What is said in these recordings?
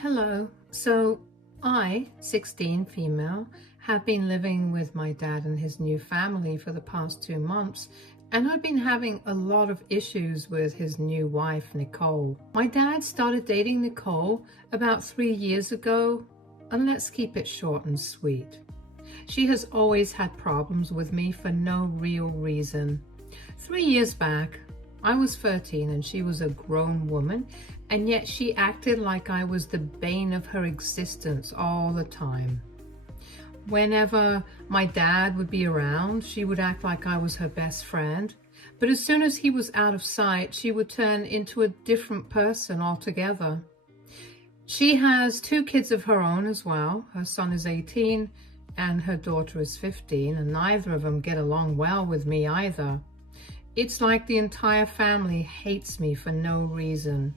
Hello. So I, 16 female, have been living with my dad and his new family for the past 2 months, and I've been having a lot of issues with his new wife, Nicole. My dad started dating Nicole about 3 years ago, and let's keep it short and sweet. She has always had problems with me for no real reason. 3 years back, I was 13 and she was a grown woman, and yet she acted like I was the bane of her existence all the time. Whenever my dad would be around, she would act like I was her best friend, but as soon as he was out of sight, she would turn into a different person altogether. She has 2 kids of her own as well. Her son is 18 and her daughter is 15, and neither of them get along well with me either. It's like the entire family hates me for no reason.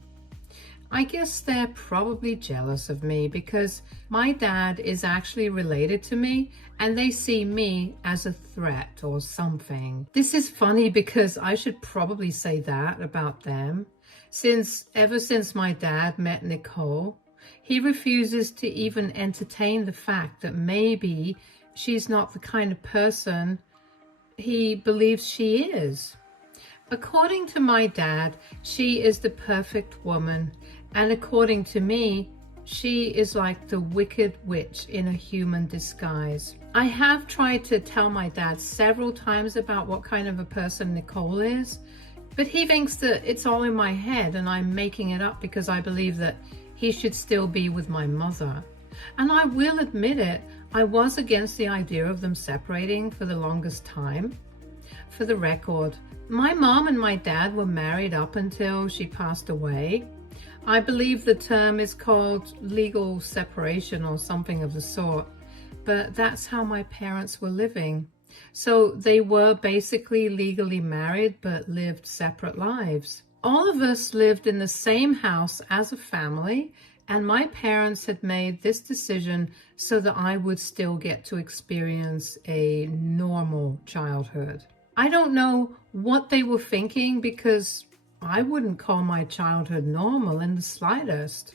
I guess they're probably jealous of me because my dad is actually related to me and they see me as a threat or something. This is funny because I should probably say that about them, since ever since my dad met Nicole, he refuses to even entertain the fact that maybe she's not the kind of person he believes she is. According to my dad, she is the perfect woman, and according to me, she is like the wicked witch in a human disguise. I have tried to tell my dad several times about what kind of a person Nicole is, but he thinks that it's all in my head and I'm making it up because I believe that he should still be with my mother. And I will admit it, I was against the idea of them separating for the longest time. For the record, my mom and my dad were married up until she passed away. I believe the term is called legal separation or something of the sort, but that's how my parents were living. So they were basically legally married but lived separate lives. All of us lived in the same house as a family, and my parents had made this decision so that I would still get to experience a normal childhood. I don't know what they were thinking because I wouldn't call my childhood normal in the slightest.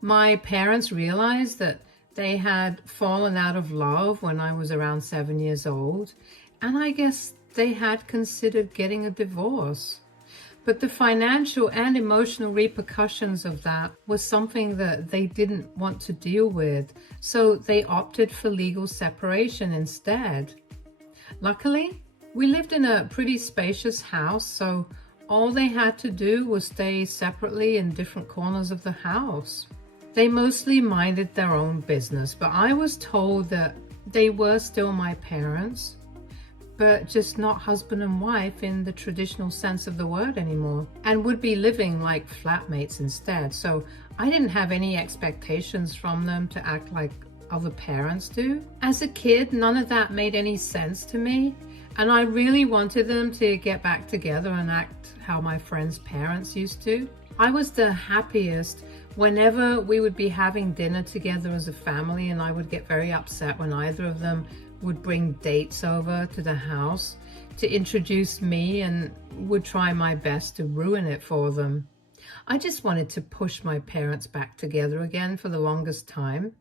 My parents realized that they had fallen out of love when I was around 7 years old, and I guess they had considered getting a divorce. But the financial and emotional repercussions of that was something that they didn't want to deal with, so they opted for legal separation instead. Luckily, we lived in a pretty spacious house, so all they had to do was stay separately in different corners of the house. They mostly minded their own business, but I was told that they were still my parents, but just not husband and wife in the traditional sense of the word anymore, and would be living like flatmates instead. So I didn't have any expectations from them to act like other parents do. As a kid, none of that made any sense to me. And I really wanted them to get back together and act how my friends' parents used to. I was the happiest whenever we would be having dinner together as a family, and I would get very upset when either of them would bring dates over to the house to introduce me and would try my best to ruin it for them. I just wanted to push my parents back together again for the longest time.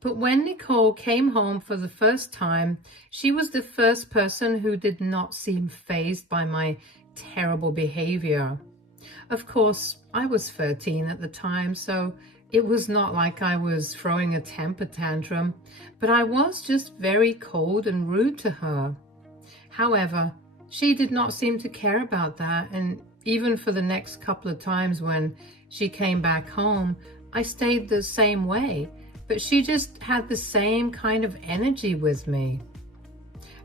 But when Nicole came home for the first time, she was the first person who did not seem fazed by my terrible behavior. Of course, I was 13 at the time, so it was not like I was throwing a temper tantrum, but I was just very cold and rude to her. However, she did not seem to care about that, and even for the next couple of times when she came back home, I stayed the same way. But she just had the same kind of energy with me.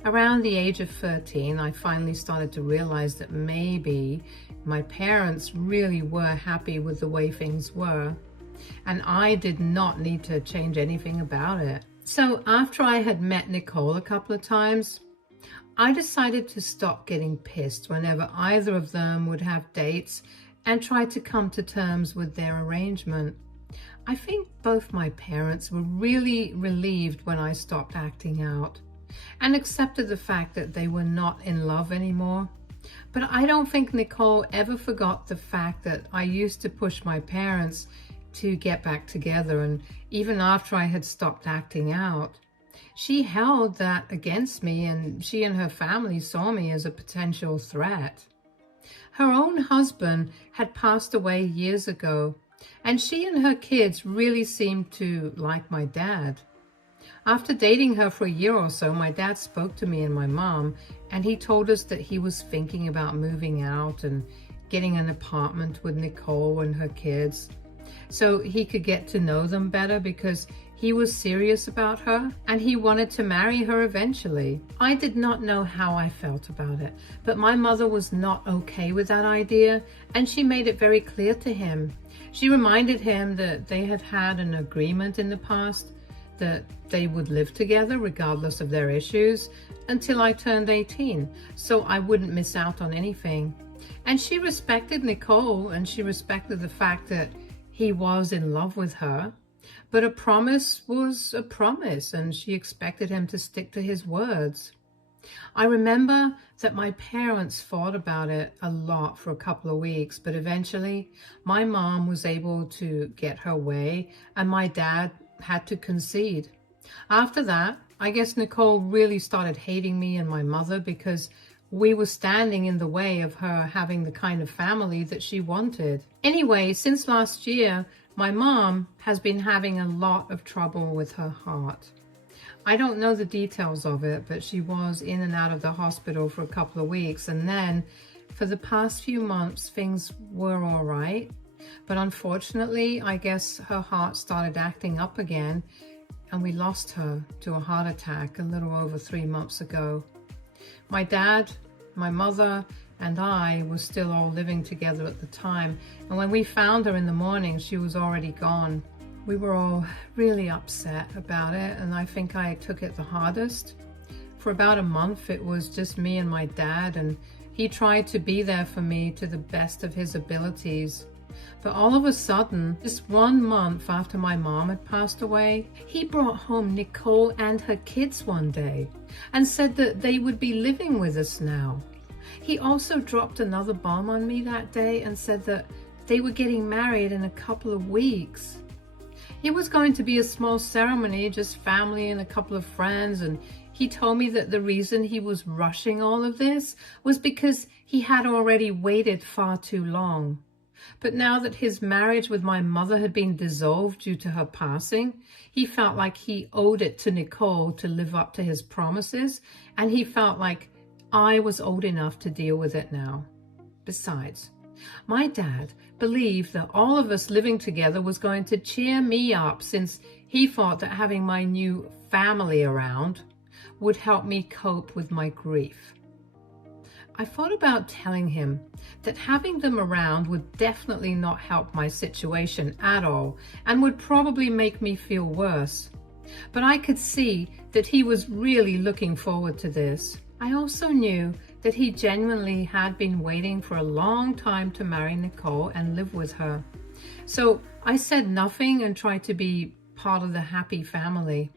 Around the age of 13, I finally started to realize that maybe my parents really were happy with the way things were, and I did not need to change anything about it. So after I had met Nicole a couple of times, I decided to stop getting pissed whenever either of them would have dates and try to come to terms with their arrangement. I think both my parents were really relieved when I stopped acting out and accepted the fact that they were not in love anymore. But I don't think Nicole ever forgot the fact that I used to push my parents to get back together, and even after I had stopped acting out, she held that against me, and she and her family saw me as a potential threat. Her own husband had passed away years ago, and she and her kids really seemed to like my dad. After dating her for a year or so, my dad spoke to me and my mom, and he told us that he was thinking about moving out and getting an apartment with Nicole and her kids so he could get to know them better, because he was serious about her and he wanted to marry her eventually. I did not know how I felt about it, but my mother was not okay with that idea, and she made it very clear to him. She reminded him that they had had an agreement in the past that they would live together regardless of their issues until I turned 18, so I wouldn't miss out on anything. And she respected Nicole, and she respected the fact that he was in love with her. But a promise was a promise, and she expected him to stick to his words. I remember that my parents fought about it a lot for a couple of weeks, but eventually my mom was able to get her way, and my dad had to concede. After that, I guess Nicole really started hating me and my mother because we were standing in the way of her having the kind of family that she wanted. Anyway, since last year, my mom has been having a lot of trouble with her heart. I don't know the details of it, but she was in and out of the hospital for a couple of weeks, and then for the past few months, things were all right. But unfortunately, I guess her heart started acting up again, and we lost her to a heart attack a little over 3 months ago. My dad, my mother, and I were still all living together at the time, and when we found her in the morning, she was already gone. We were all really upset about it, and I think I took it the hardest. For about a month, it was just me and my dad, and he tried to be there for me to the best of his abilities. But all of a sudden, just 1 month after my mom had passed away, he brought home Nicole and her kids one day and said that they would be living with us now. He also dropped another bomb on me that day and said that they were getting married in a couple of weeks. It was going to be a small ceremony, just family and a couple of friends, and he told me that the reason he was rushing all of this was because he had already waited far too long. But now that his marriage with my mother had been dissolved due to her passing, he felt like he owed it to Nicole to live up to his promises, and he felt like I was old enough to deal with it now. Besides, my dad believed that all of us living together was going to cheer me up, since he thought that having my new family around would help me cope with my grief. I thought about telling him that having them around would definitely not help my situation at all and would probably make me feel worse. But I could see that he was really looking forward to this. I also knew that he genuinely had been waiting for a long time to marry Nicole and live with her. So I said nothing and tried to be part of the happy family.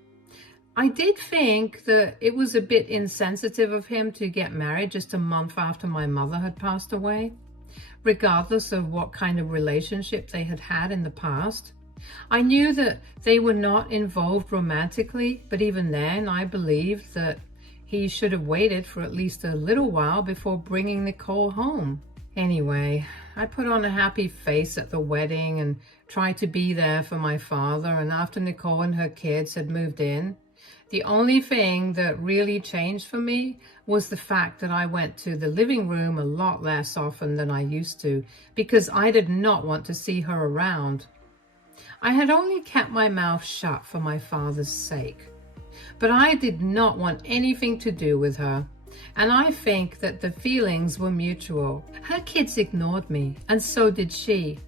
I did think that it was a bit insensitive of him to get married just a month after my mother had passed away, regardless of what kind of relationship they had had in the past. I knew that they were not involved romantically, but even then I believed that he should have waited for at least a little while before bringing Nicole home. Anyway, I put on a happy face at the wedding and tried to be there for my father, and after Nicole and her kids had moved in, the only thing that really changed for me was the fact that I went to the living room a lot less often than I used to, because I did not want to see her around. I had only kept my mouth shut for my father's sake, but I did not want anything to do with her, and I think that the feelings were mutual. Her kids ignored me, and so did she.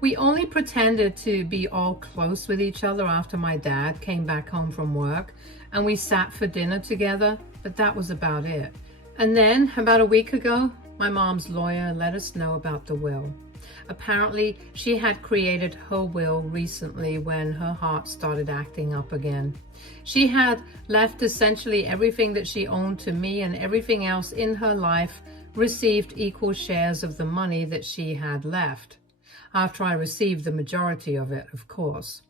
We only pretended to be all close with each other after my dad came back home from work, and we sat for dinner together, but that was about it. And then, about a week ago, my mom's lawyer let us know about the will. Apparently, she had created her will recently when her heart started acting up again. She had left essentially everything that she owned to me, and everything else in her life received equal shares of the money that she had left. after I received the majority of it, of course.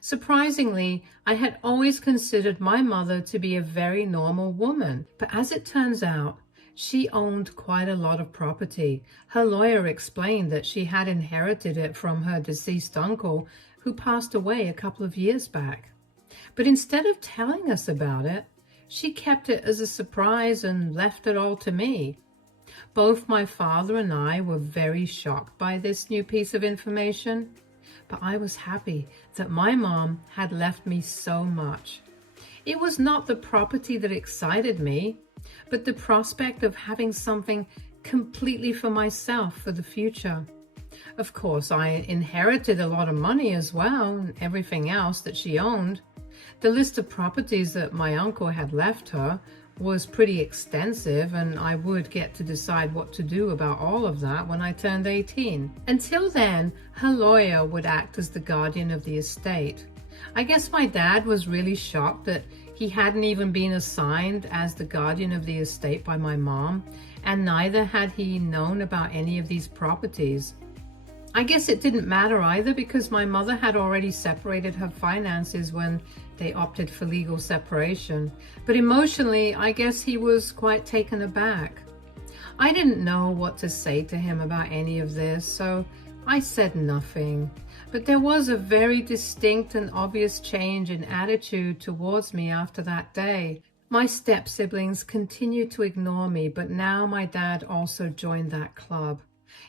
Surprisingly, I had always considered my mother to be a very normal woman, but as it turns out, she owned quite a lot of property. Her lawyer explained that she had inherited it from her deceased uncle, who passed away a couple of years back. But instead of telling us about it, she kept it as a surprise and left it all to me. Both my father and I were very shocked by this new piece of information, but I was happy that my mom had left me so much. It was not the property that excited me, but the prospect of having something completely for myself for the future. Of course, I inherited a lot of money as well, and everything else that she owned. The list of properties that my uncle had left her was pretty extensive, and I would get to decide what to do about all of that when I turned 18. Until then, her lawyer would act as the guardian of the estate. I guess my dad was really shocked that he hadn't even been assigned as the guardian of the estate by my mom, and neither had he known about any of these properties. I guess it didn't matter either, because my mother had already separated her finances when they opted for legal separation. But emotionally, I guess he was quite taken aback. I didn't know what to say to him about any of this, so I said nothing. But there was a very distinct and obvious change in attitude towards me after that day. My step-siblings continued to ignore me, but now my dad also joined that club.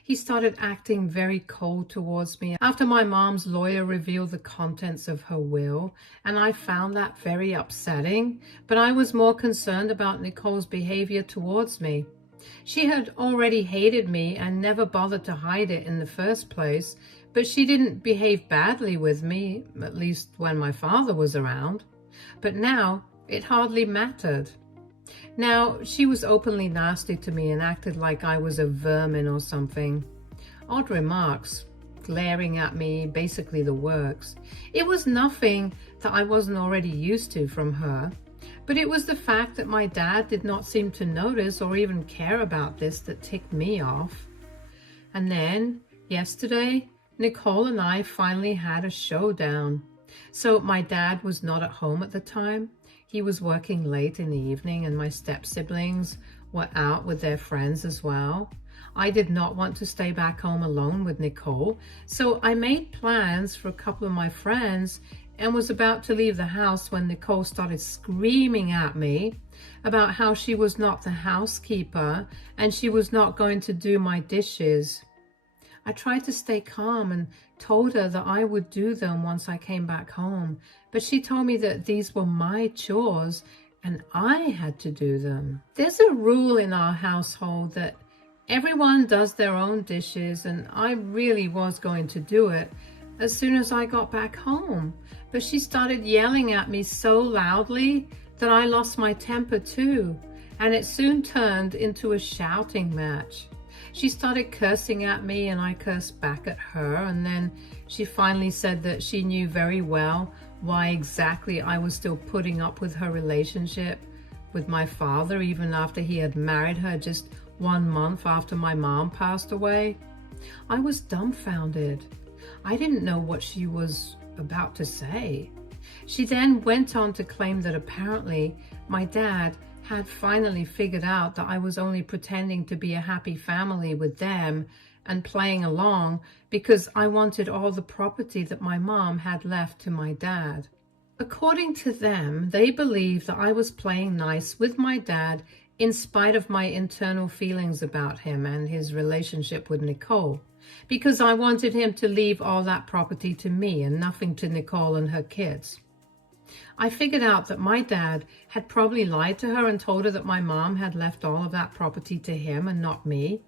He started acting very cold towards me after my mom's lawyer revealed the contents of her will, and I found that very upsetting, but I was more concerned about Nicole's behavior towards me. She had already hated me and never bothered to hide it in the first place, but she didn't behave badly with me, at least when my father was around. But now it hardly mattered. Now, she was openly nasty to me and acted like I was a vermin or something. Odd remarks, glaring at me, basically the works. It was nothing that I wasn't already used to from her, but it was the fact that my dad did not seem to notice or even care about this that ticked me off. And then, yesterday, Nicole and I finally had a showdown. So my dad was not at home at the time. He was working late in the evening, and my step-siblings were out with their friends as well. I did not want to stay back home alone with Nicole, so I made plans for a couple of my friends and was about to leave the house when Nicole started screaming at me about how she was not the housekeeper and she was not going to do my dishes. I tried to stay calm and told her that I would do them once I came back home, but she told me that these were my chores and I had to do them. There's a rule in our household that everyone does their own dishes, and I really was going to do it as soon as I got back home. But she started yelling at me so loudly that I lost my temper too, and it soon turned into a shouting match. She started cursing at me and I cursed back at her, and then she finally said that she knew very well why exactly I was still putting up with her relationship with my father even after he had married her just 1 month after my mom passed away. I was dumbfounded. I didn't know what she was about to say. She then went on to claim that apparently my dad had finally figured out that I was only pretending to be a happy family with them and playing along because I wanted all the property that my mom had left to my dad. According to them, they believed that I was playing nice with my dad in spite of my internal feelings about him and his relationship with Nicole, because I wanted him to leave all that property to me and nothing to Nicole and her kids. I figured out that my dad had probably lied to her and told her that my mom had left all of that property to him and not me.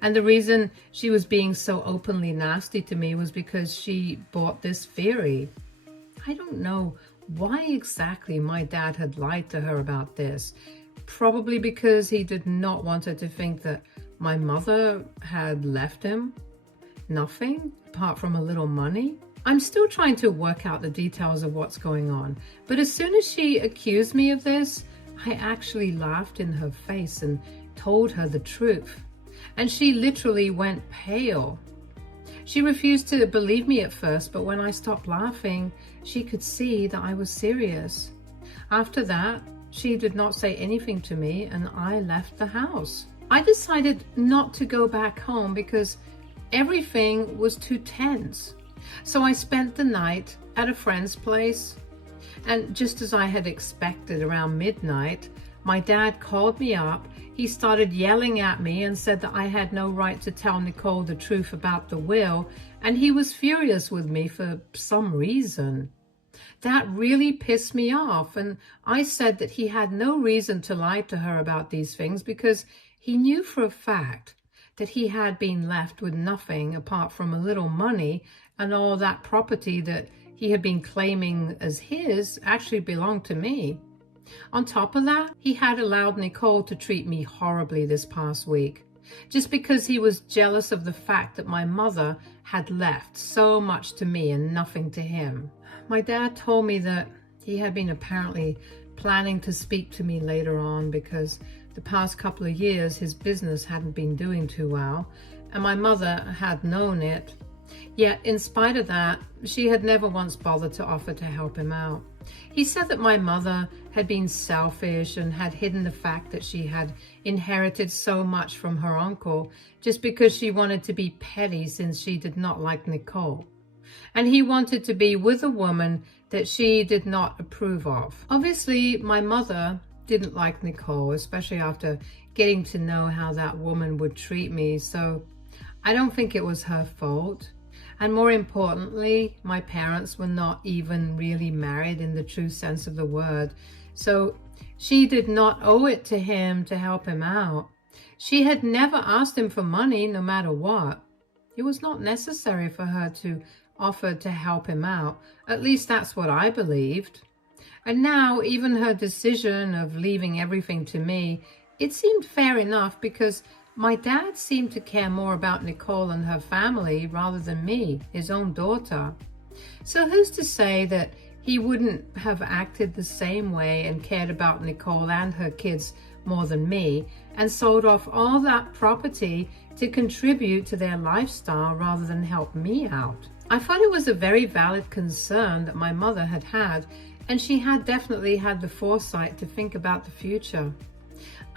And the reason she was being so openly nasty to me was because she bought this theory. I don't know why exactly my dad had lied to her about this. Probably because he did not want her to think that my mother had left him nothing apart from a little money. I'm still trying to work out the details of what's going on, but as soon as she accused me of this, I actually laughed in her face and told her the truth, and she literally went pale. She refused to believe me at first, but when I stopped laughing, she could see that I was serious. After that, she did not say anything to me, and I left the house. I decided not to go back home because everything was too tense. So I spent the night at a friend's place. And just as I had expected, around midnight, my dad called me up. He started yelling at me and said that I had no right to tell Nicole the truth about the will, and he was furious with me for some reason. That really pissed me off, and I said that he had no reason to lie to her about these things because he knew for a fact that he had been left with nothing apart from a little money, and all that property that he had been claiming as his actually belonged to me. On top of that, he had allowed Nicole to treat me horribly this past week, just because he was jealous of the fact that my mother had left so much to me and nothing to him. My dad told me that he had been apparently planning to speak to me later on because the past couple of years his business hadn't been doing too well, and my mother had known it. Yet, in spite of that, she had never once bothered to offer to help him out. He said that my mother had been selfish and had hidden the fact that she had inherited so much from her uncle just because she wanted to be petty since she did not like Nicole. And he wanted to be with a woman that she did not approve of. Obviously, my mother didn't like Nicole, especially after getting to know how that woman would treat me, so I don't think it was her fault. And more importantly, my parents were not even really married in the true sense of the word. So she did not owe it to him to help him out. She had never asked him for money, no matter what. It was not necessary for her to offer to help him out. At least that's what I believed. And now, even her decision of leaving everything to me, it seemed fair enough because my dad seemed to care more about Nicole and her family rather than me, his own daughter. So who's to say that he wouldn't have acted the same way and cared about Nicole and her kids more than me and sold off all that property to contribute to their lifestyle rather than help me out? I thought it was a very valid concern that my mother had, and she had definitely had the foresight to think about the future.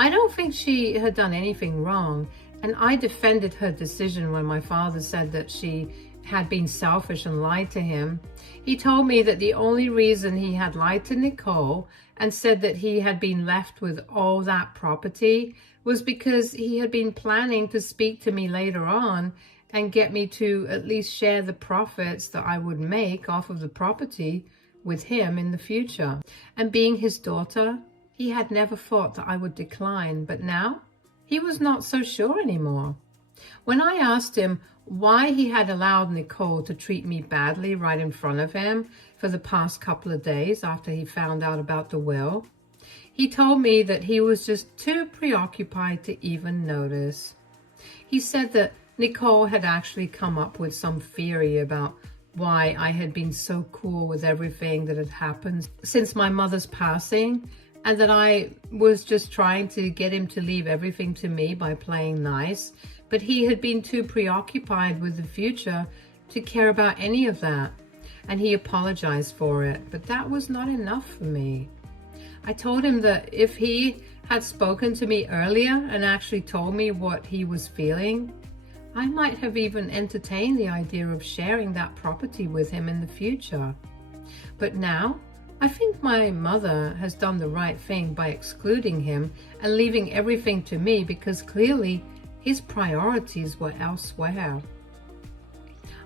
I don't think she had done anything wrong, and I defended her decision when my father said that she had been selfish and lied to him. He told me that the only reason he had lied to Nicole and said that he had been left with all that property was because he had been planning to speak to me later on and get me to at least share the profits that I would make off of the property with him in the future. And being his daughter, he had never thought that I would decline, but now he was not so sure anymore. When I asked him why he had allowed Nicole to treat me badly right in front of him for the past couple of days after he found out about the will, he told me that he was just too preoccupied to even notice. He said that Nicole had actually come up with some theory about why I had been so cool with everything that had happened since my mother's passing, and that I was just trying to get him to leave everything to me by playing nice, but he had been too preoccupied with the future to care about any of that, and he apologized for it, but that was not enough for me. I told him that if he had spoken to me earlier and actually told me what he was feeling, I might have even entertained the idea of sharing that property with him in the future. But now, I think my mother has done the right thing by excluding him and leaving everything to me because clearly his priorities were elsewhere.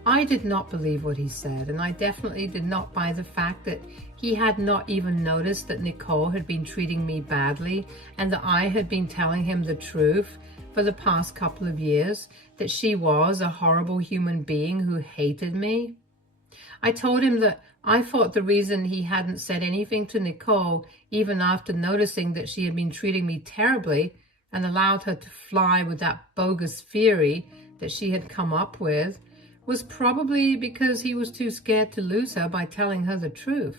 I did not believe what he said, and I definitely did not buy the fact that he had not even noticed that Nicole had been treating me badly and that I had been telling him the truth for the past couple of years, that she was a horrible human being who hated me. I told him that I thought the reason he hadn't said anything to Nicole, even after noticing that she had been treating me terribly and allowed her to fly with that bogus theory that she had come up with, was probably because he was too scared to lose her by telling her the truth.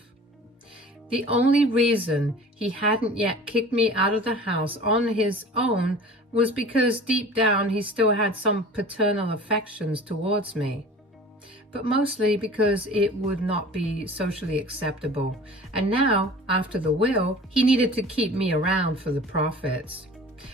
The only reason he hadn't yet kicked me out of the house on his own was because deep down he still had some paternal affections towards me. but mostly because it would not be socially acceptable. And now, after the will, he needed to keep me around for the profits.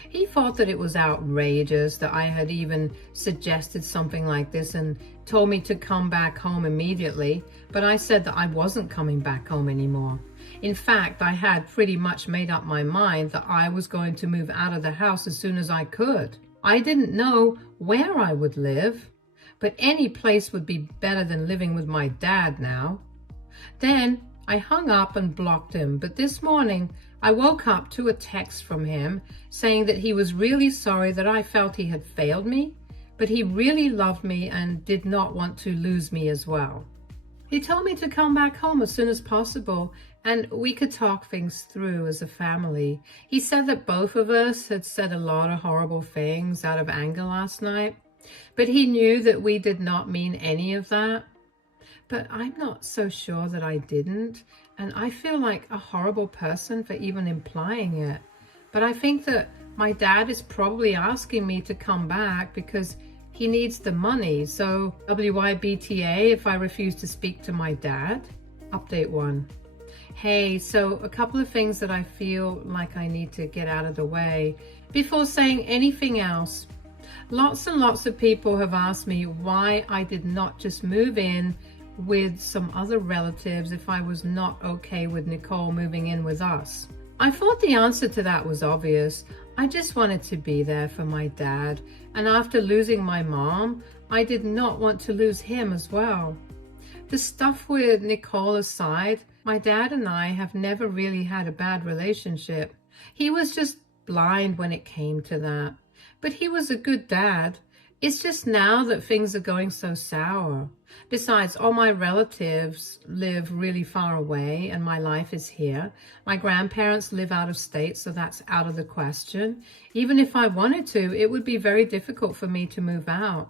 He thought that it was outrageous that I had even suggested something like this and told me to come back home immediately, but I said that I wasn't coming back home anymore. In fact, I had pretty much made up my mind that I was going to move out of the house as soon as I could. I didn't know where I would live, but any place would be better than living with my dad now. Then I hung up and blocked him, but this morning I woke up to a text from him saying that he was really sorry that I felt he had failed me, but he really loved me and did not want to lose me as well. He told me to come back home as soon as possible and we could talk things through as a family. He said that both of us had said a lot of horrible things out of anger last night, but he knew that we did not mean any of that. But I'm not so sure that I didn't, and I feel like a horrible person for even implying it. But I think that my dad is probably asking me to come back because he needs the money. So WYBTA if I refuse to speak to my dad? Update 1. Hey, so a couple of things that I feel like I need to get out of the way before saying anything else. Lots and lots of people have asked me why I did not just move in with some other relatives if I was not okay with Nicole moving in with us. I thought the answer to that was obvious. I just wanted to be there for my dad, and after losing my mom, I did not want to lose him as well. The stuff with Nicole aside, my dad and I have never really had a bad relationship. He was just blind when it came to that. But he was a good dad. It's just now that things are going so sour. Besides, all my relatives live really far away and my life is here. My grandparents live out of state, so that's out of the question. Even if I wanted to, it would be very difficult for me to move out.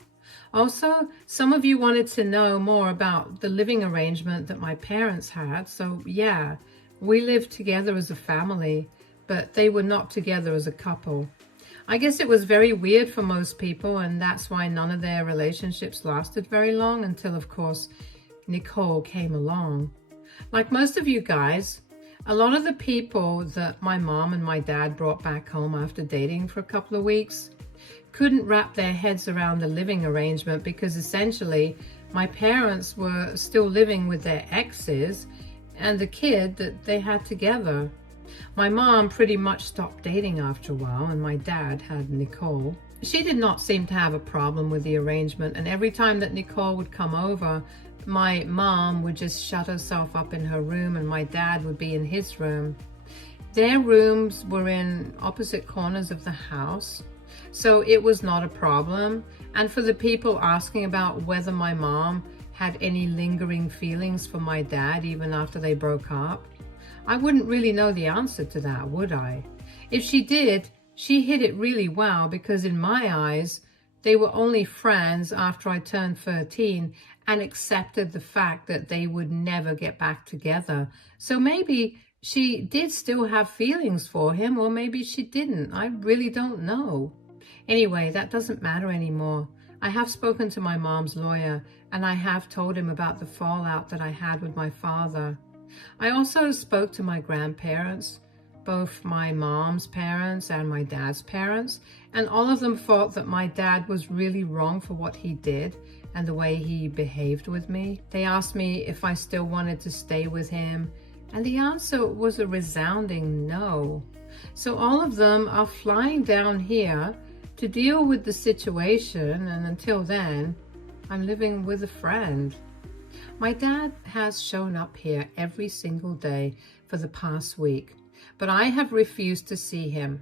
Also, some of you wanted to know more about the living arrangement that my parents had. So yeah, we lived together as a family, but they were not together as a couple. I guess it was very weird for most people, and that's why none of their relationships lasted very long until, of course, Nicole came along. Like most of you guys, a lot of the people that my mom and my dad brought back home after dating for a couple of weeks couldn't wrap their heads around the living arrangement because essentially my parents were still living with their exes and the kid that they had together. My mom pretty much stopped dating after a while, and my dad had Nicole. She did not seem to have a problem with the arrangement, and every time that Nicole would come over, my mom would just shut herself up in her room and my dad would be in his room. Their rooms were in opposite corners of the house, so it was not a problem. And for the people asking about whether my mom had any lingering feelings for my dad even after they broke up, I wouldn't really know the answer to that, would I? If she did, she hid it really well because in my eyes, they were only friends after I turned 13 and accepted the fact that they would never get back together. So maybe she did still have feelings for him, or maybe she didn't. I really don't know. Anyway, that doesn't matter anymore. I have spoken to my mom's lawyer and I have told him about the fallout that I had with my father. I also spoke to my grandparents, both my mom's parents and my dad's parents, and all of them thought that my dad was really wrong for what he did and the way he behaved with me. They asked me if I still wanted to stay with him, and the answer was a resounding no. So all of them are flying down here to deal with the situation, and until then, I'm living with a friend. My dad has shown up here every single day for the past week, but I have refused to see him.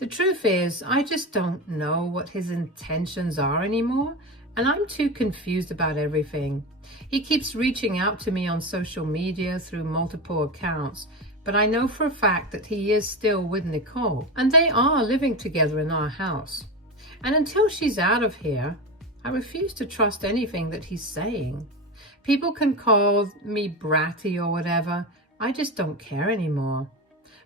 The truth is, I just don't know what his intentions are anymore, and I'm too confused about everything. He keeps reaching out to me on social media through multiple accounts, but I know for a fact that he is still with Nicole, and they are living together in our house. And until she's out of here, I refuse to trust anything that he's saying. People can call me bratty or whatever. I just don't care anymore.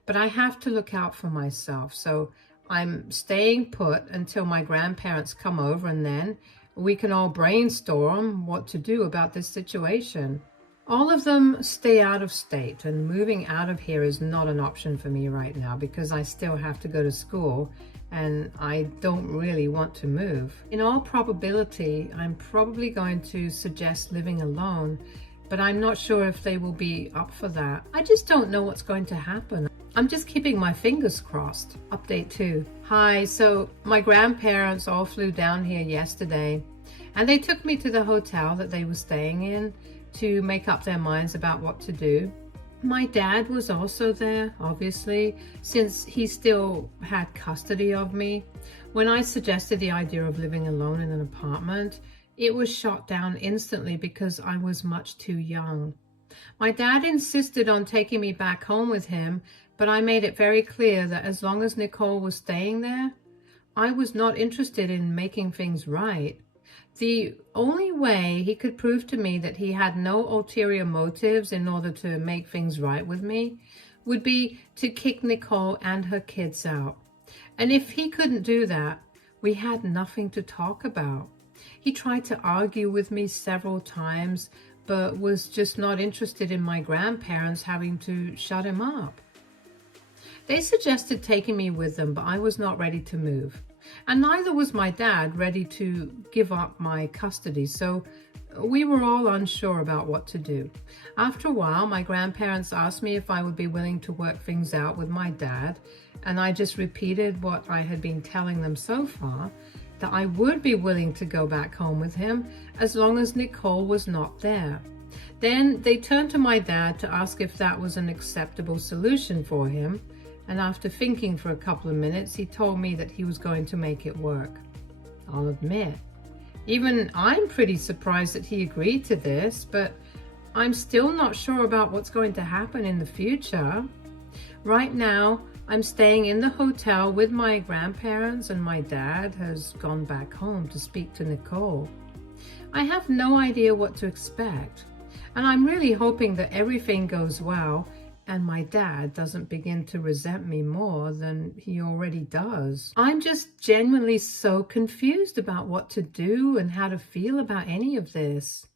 But I have to look out for myself. So I'm staying put until my grandparents come over, and then we can all brainstorm what to do about this situation. All of them stay out of state, and moving out of here is not an option for me right now because I still have to go to school and I don't really want to move. In all probability, I'm probably going to suggest living alone, but I'm not sure if they will be up for that. I just don't know what's going to happen. I'm just keeping my fingers crossed. Update 2. Hi, so my grandparents all flew down here yesterday and they took me to the hotel that they were staying in to make up their minds about what to do. My dad was also there, obviously, since he still had custody of me. When I suggested the idea of living alone in an apartment, it was shot down instantly because I was much too young. My dad insisted on taking me back home with him, but I made it very clear that as long as Nicole was staying there, I was not interested in making things right. The only way he could prove to me that he had no ulterior motives in order to make things right with me would be to kick Nicole and her kids out. And if he couldn't do that, we had nothing to talk about. He tried to argue with me several times, but was just not interested in my grandparents having to shut him up. They suggested taking me with them, but I was not ready to move. And neither was my dad ready to give up my custody, so we were all unsure about what to do. After a while, my grandparents asked me if I would be willing to work things out with my dad, and I just repeated what I had been telling them so far, that I would be willing to go back home with him as long as Nicole was not there. Then they turned to my dad to ask if that was an acceptable solution for him, and after thinking for a couple of minutes, he told me that he was going to make it work. I'll admit, even I'm pretty surprised that he agreed to this, but I'm still not sure about what's going to happen in the future. Right now, I'm staying in the hotel with my grandparents, and my dad has gone back home to speak to Nicole. I have no idea what to expect, and I'm really hoping that everything goes well and my dad doesn't begin to resent me more than he already does. I'm just genuinely so confused about what to do and how to feel about any of this.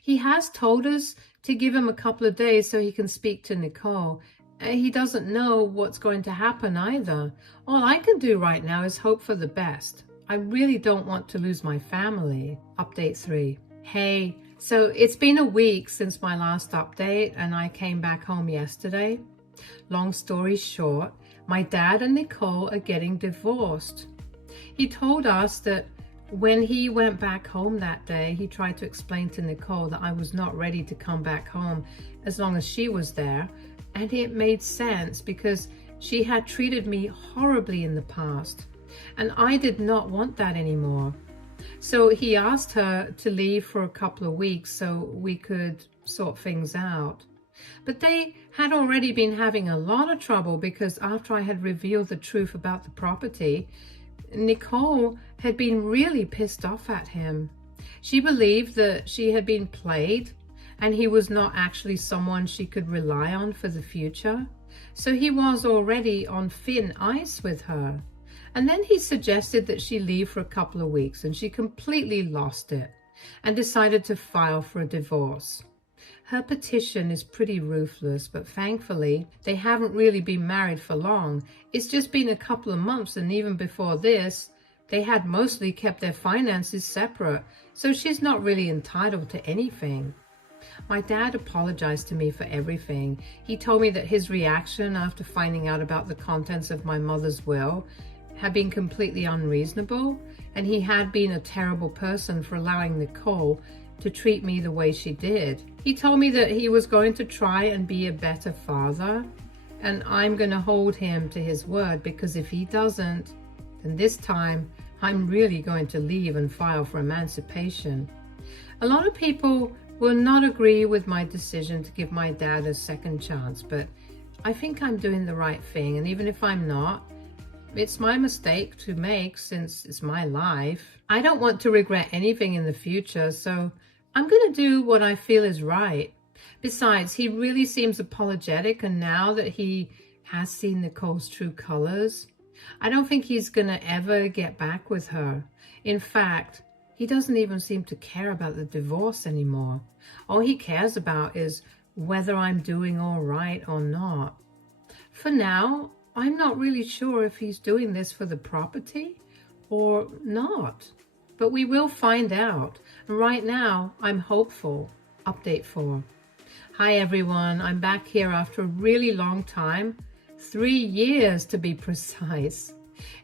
He has told us to give him a couple of days so he can speak to Nicole. He doesn't know what's going to happen either. All I can do right now is hope for the best. I really don't want to lose my family. Update 3. Hey, so it's been a week since my last update and I came back home yesterday. Long story short, my dad and Nicole are getting divorced. He told us that when he went back home that day, he tried to explain to Nicole that I was not ready to come back home as long as she was there. And it made sense because she had treated me horribly in the past. And I did not want that anymore. So he asked her to leave for a couple of weeks so we could sort things out. But they had already been having a lot of trouble because after I had revealed the truth about the property, Nicole had been really pissed off at him. She believed that she had been played and he was not actually someone she could rely on for the future. So he was already on thin ice with her. And then he suggested that she leave for a couple of weeks, and she completely lost it and decided to file for a divorce. Her petition is pretty ruthless, but thankfully they haven't really been married for long. It's just been a couple of months, and even before this, they had mostly kept their finances separate, so she's not really entitled to anything. My dad apologized to me for everything. He told me that his reaction after finding out about the contents of my mother's will had been completely unreasonable, and he had been a terrible person for allowing Nicole to treat me the way she did. He told me that he was going to try and be a better father, and I'm going to hold him to his word, because if he doesn't, then this time I'm really going to leave and file for emancipation. A lot of people will not agree with my decision to give my dad a second chance, but I think I'm doing the right thing, and even if I'm not, it's my mistake to make since it's my life. I don't want to regret anything in the future, so I'm going to do what I feel is right. Besides, he really seems apologetic, and now that he has seen Nicole's true colors, I don't think he's going to ever get back with her. In fact, He doesn't even seem to care about the divorce anymore. All he cares about is whether I'm doing all right or not. For now, I'm not really sure if he's doing this for the property or not, but we will find out. And right now, I'm hopeful. Update 4. Hi everyone, I'm back here after a really long time, 3 years to be precise.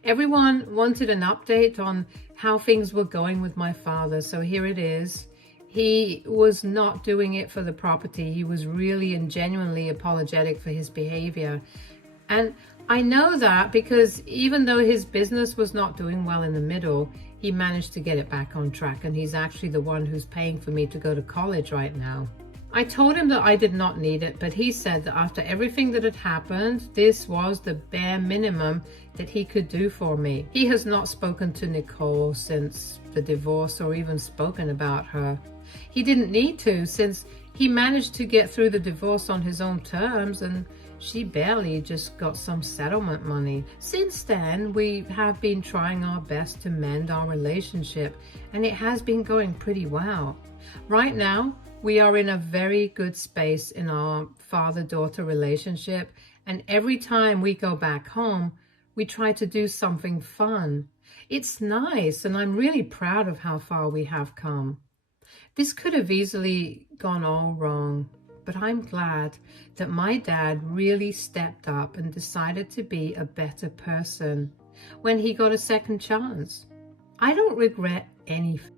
Everyone wanted an update on how things were going with my father, so here it is. He was not doing it for the property. He was really and genuinely apologetic for his behavior. And I know that because even though his business was not doing well in the middle, he managed to get it back on track, and he's actually the one who's paying for me to go to college right now. I told him that I did not need it, but he said that after everything that had happened, this was the bare minimum that he could do for me. He has not spoken to Nicole since the divorce or even spoken about her. He didn't need to, since he managed to get through the divorce on his own terms, and she barely just got some settlement money. Since then, we have been trying our best to mend our relationship, and it has been going pretty well. Right now, we are in a very good space in our father-daughter relationship, and every time we go back home, we try to do something fun. It's nice, and I'm really proud of how far we have come. This could have easily gone all wrong, but I'm glad that my dad really stepped up and decided to be a better person when he got a second chance. I don't regret anything.